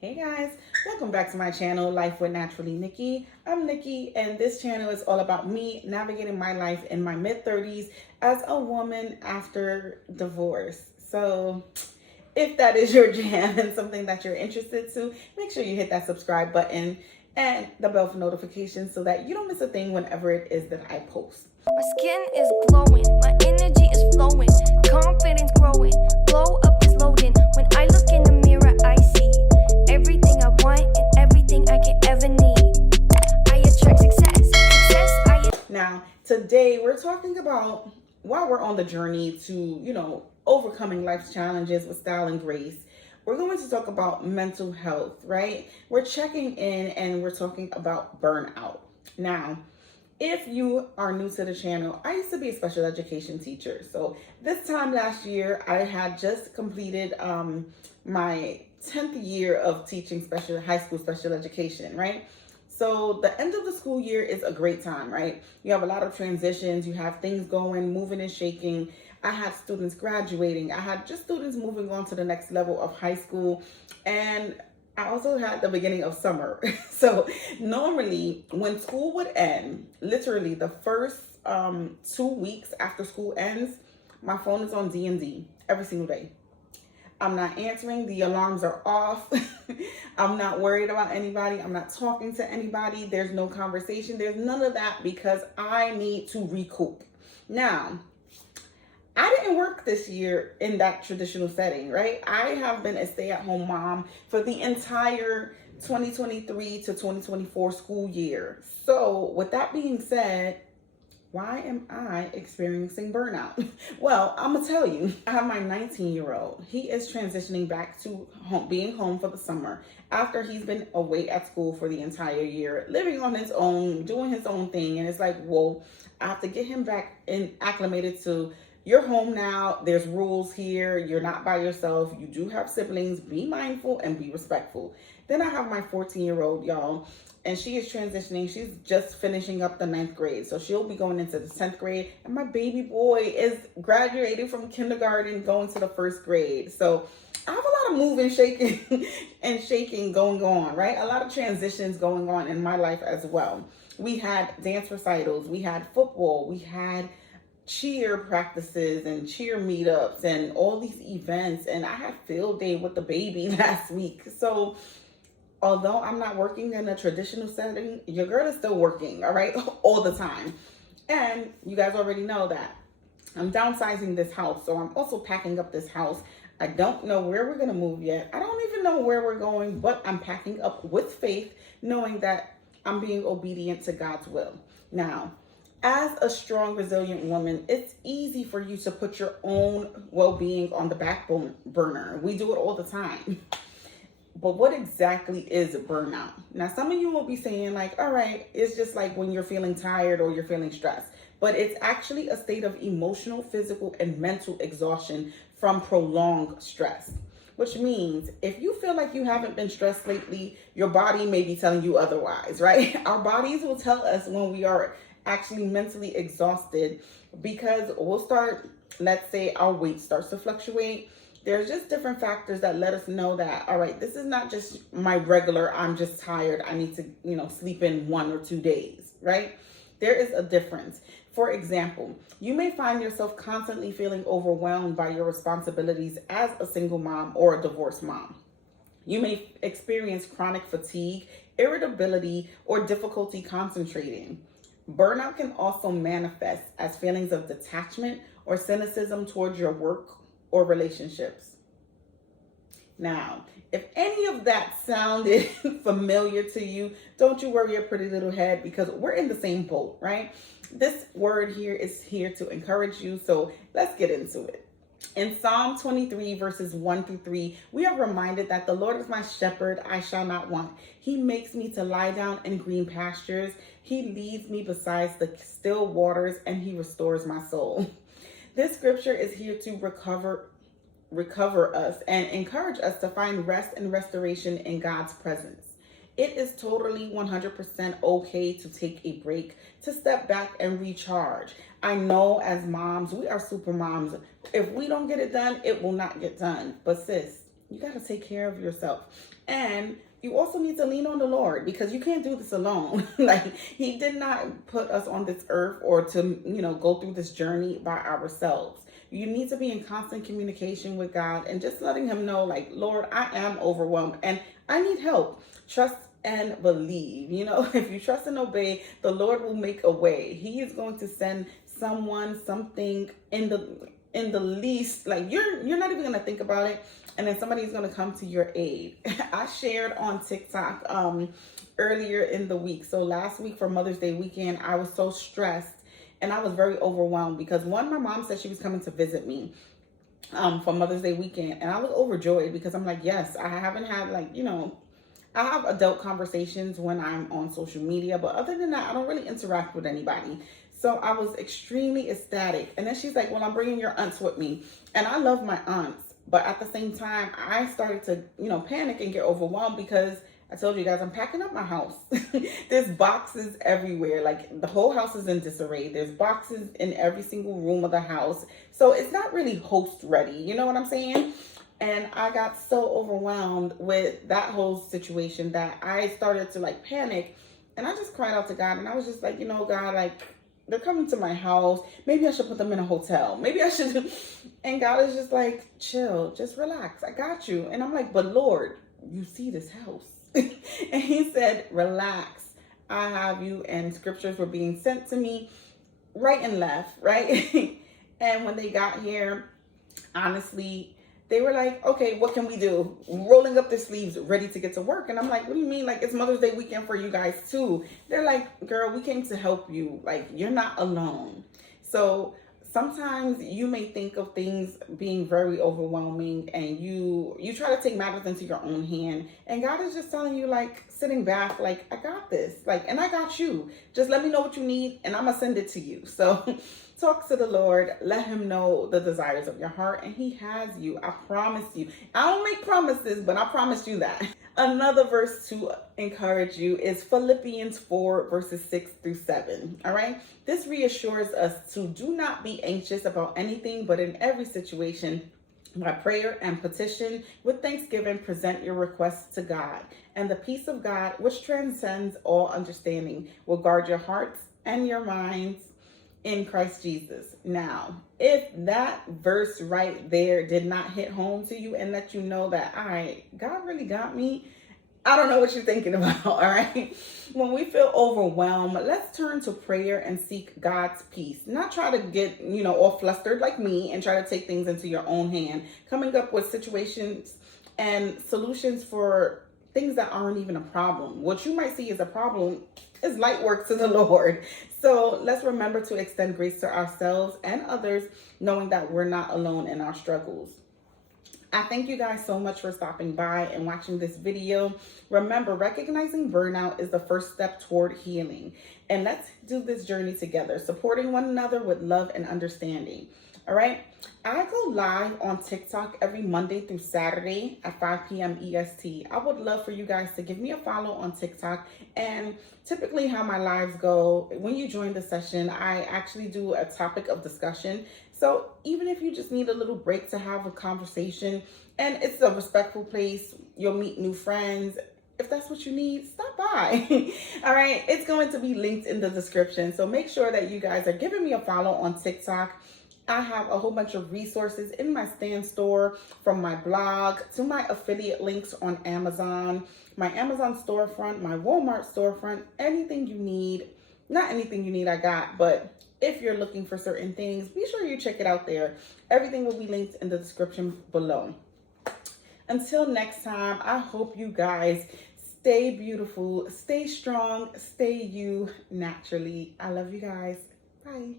Hey guys, welcome back to my channel, Life with Naturally Nicki. I'm Nicki, and this channel is all about me navigating my life in my mid-30s as a woman after divorce. So if that is your jam and something that you're interested to, make sure you hit that subscribe button and the bell for notifications so that you don't miss a thing whenever it is that I post. My skin is glowing, my energy is flowing, confidence growing, glow up is loading. When I look in the mirror, I see everything I want and everything I can ever need. I attract success. Now, today we're talking about while we're on the journey to, overcoming life's challenges with style and grace. We're going to talk about mental health, right? We're checking in and we're talking about burnout. Now, if you are new to the channel, I used to be a special education teacher. So this time last year, I had just completed my 10th year of teaching high school special education, right? So the end of the school year is a great time, right? You have a lot of transitions, you have things going, moving and shaking. I had students graduating. I had just students moving on to the next level of high school. And I also had the beginning of summer. So normally when school would end, literally the first 2 weeks after school ends, my phone is on D&D every single day. I'm not answering. The alarms are off. I'm not worried about anybody. I'm not talking to anybody. There's no conversation. There's none of that because I need to recoup. Now, I didn't work this year in that traditional setting, right? I have been a stay-at-home mom for the entire 2023 to 2024 school year. So with that being said, why am I experiencing burnout? Well, I'm gonna tell you. I have my 19-year-old. He is transitioning back to being home for the summer after he's been away at school for the entire year, living on his own, doing his own thing. And it's like, whoa, I have to get him back and acclimated to, you're home now, there's rules here, you're not by yourself, you do have siblings, be mindful and be respectful. Then I have my 14-year-old, y'all, and she is transitioning. She's just finishing up the 9th grade. So she'll be going into the 10th grade. And my baby boy is graduating from kindergarten, going to the 1st grade. So I have a lot of moving, shaking, and shaking going on, right? A lot of transitions going on in my life as well. We had dance recitals, we had football, we had cheer practices and cheer meetups and all these events. And I had field day with the baby last week. So although I'm not working in a traditional setting, your girl is still working, all right, all the time. And you guys already know that I'm downsizing this house. So I'm also packing up this house. I don't know where we're going to move yet. I don't even know where we're going, but I'm packing up with faith, knowing that I'm being obedient to God's will. Now, as a strong, resilient woman, it's easy for you to put your own well-being on the back burner. We do it all the time. But what exactly is burnout? Now, some of you will be saying like, all right, it's just like when you're feeling tired or you're feeling stressed. But it's actually a state of emotional, physical, and mental exhaustion from prolonged stress. Which means if you feel like you haven't been stressed lately, your body may be telling you otherwise, right? Our bodies will tell us when we are actually mentally exhausted because we'll start, let's say our weight starts to fluctuate. There's just different factors that let us know that, all right, this is not just my regular, I'm just tired, I need to, sleep in 1 or 2 days, right? There is a difference. For example, you may find yourself constantly feeling overwhelmed by your responsibilities as a single mom or a divorced mom. You may experience chronic fatigue, irritability, or difficulty concentrating. Burnout can also manifest as feelings of detachment or cynicism towards your work or relationships. Now, if any of that sounded familiar to you, don't you worry your pretty little head because we're in the same boat, right? This word here is here to encourage you, so let's get into it. In Psalm 23, verses 1 through 3, we are reminded that the Lord is my shepherd, I shall not want. He makes me to lie down in green pastures. He leads me beside the still waters, and he restores my soul. This scripture is here to recover us and encourage us to find rest and restoration in God's presence. It is totally 100% okay to take a break, to step back and recharge. I know as moms, we are super moms. If we don't get it done, it will not get done. But sis, you got to take care of yourself. And you also need to lean on the Lord, because you can't do this alone. Like, he did not put us on this earth or to, go through this journey by ourselves. You need to be in constant communication with God and just letting him know, like, Lord, I am overwhelmed and I need help. Trust and believe. If you trust and obey, the Lord will make a way. He is going to send someone, something in the least, like, you're not even going to think about it, and then somebody is going to come to your aid. I shared on TikTok earlier in the week. So last week for Mother's Day weekend, I was so stressed and I was very overwhelmed because, one, my mom said she was coming to visit me for Mother's Day weekend, and I was overjoyed because I'm like, yes, I haven't had, like, I have adult conversations when I'm on social media, but other than that, I don't really interact with anybody. So I was extremely ecstatic. And then she's like, well, I'm bringing your aunts with me. And I love my aunts. But at the same time, I started to, panic and get overwhelmed because I told you guys, I'm packing up my house. There's boxes everywhere. Like, the whole house is in disarray. There's boxes in every single room of the house. So it's not really host ready. You know what I'm saying? And I got so overwhelmed with that whole situation that I started to, like, panic. And I just cried out to God. And I was just like, God, like, they're coming to my house. Maybe I should put them in a hotel. Maybe I should. And God is just like, chill, just relax. I got you. And I'm like, but Lord, you see this house. And he said, relax. I have you. And scriptures were being sent to me right and left, right? And when they got here, honestly, they were like, okay, what can we do? Rolling up their sleeves, ready to get to work. And I'm like, what do you mean? Like, it's Mother's Day weekend for you guys too. They're like, girl, we came to help you. Like, you're not alone. So sometimes you may think of things being very overwhelming and you try to take matters into your own hand. And God is just telling you, like, sitting back, like, I got this. Like, and I got you. Just let me know what you need and I'm going to send it to you. So talk to the Lord, let him know the desires of your heart, and he has you. I promise you. I don't make promises, but I promise you that. Another verse to encourage you is Philippians 4 verses 6 through 7. All right. This reassures us to do not be anxious about anything, but in every situation, by prayer and petition, with thanksgiving, present your requests to God. And the peace of God, which transcends all understanding, will guard your hearts and your minds in Christ Jesus. Now, if that verse right there did not hit home to you and let you know that, all right, God really got me, I don't know what you're thinking about, all right? When we feel overwhelmed, let's turn to prayer and seek God's peace. Not try to get, all flustered like me and try to take things into your own hand. Coming up with situations and solutions for things that aren't even a problem. What you might see as a problem is light work to the Lord. So let's remember to extend grace to ourselves and others, knowing that we're not alone in our struggles. I thank you guys so much for stopping by and watching this video. Remember, recognizing burnout is the first step toward healing. And let's do this journey together, supporting one another with love and understanding. All right. I go live on TikTok every Monday through Saturday at 5 p.m. EST. I would love for you guys to give me a follow on TikTok. And typically how my lives go, when you join the session, I actually do a topic of discussion. So even if you just need a little break to have a conversation, and it's a respectful place, you'll meet new friends. If that's what you need, stop by. All right. It's going to be linked in the description. So make sure that you guys are giving me a follow on TikTok. I have a whole bunch of resources in my Stan store, from my blog to my affiliate links on Amazon, my Amazon storefront, my Walmart storefront, anything you need. Not anything you need I got, but if you're looking for certain things, be sure you check it out there. Everything will be linked in the description below. Until next time, I hope you guys stay beautiful, stay strong, stay you naturally. I love you guys. Bye.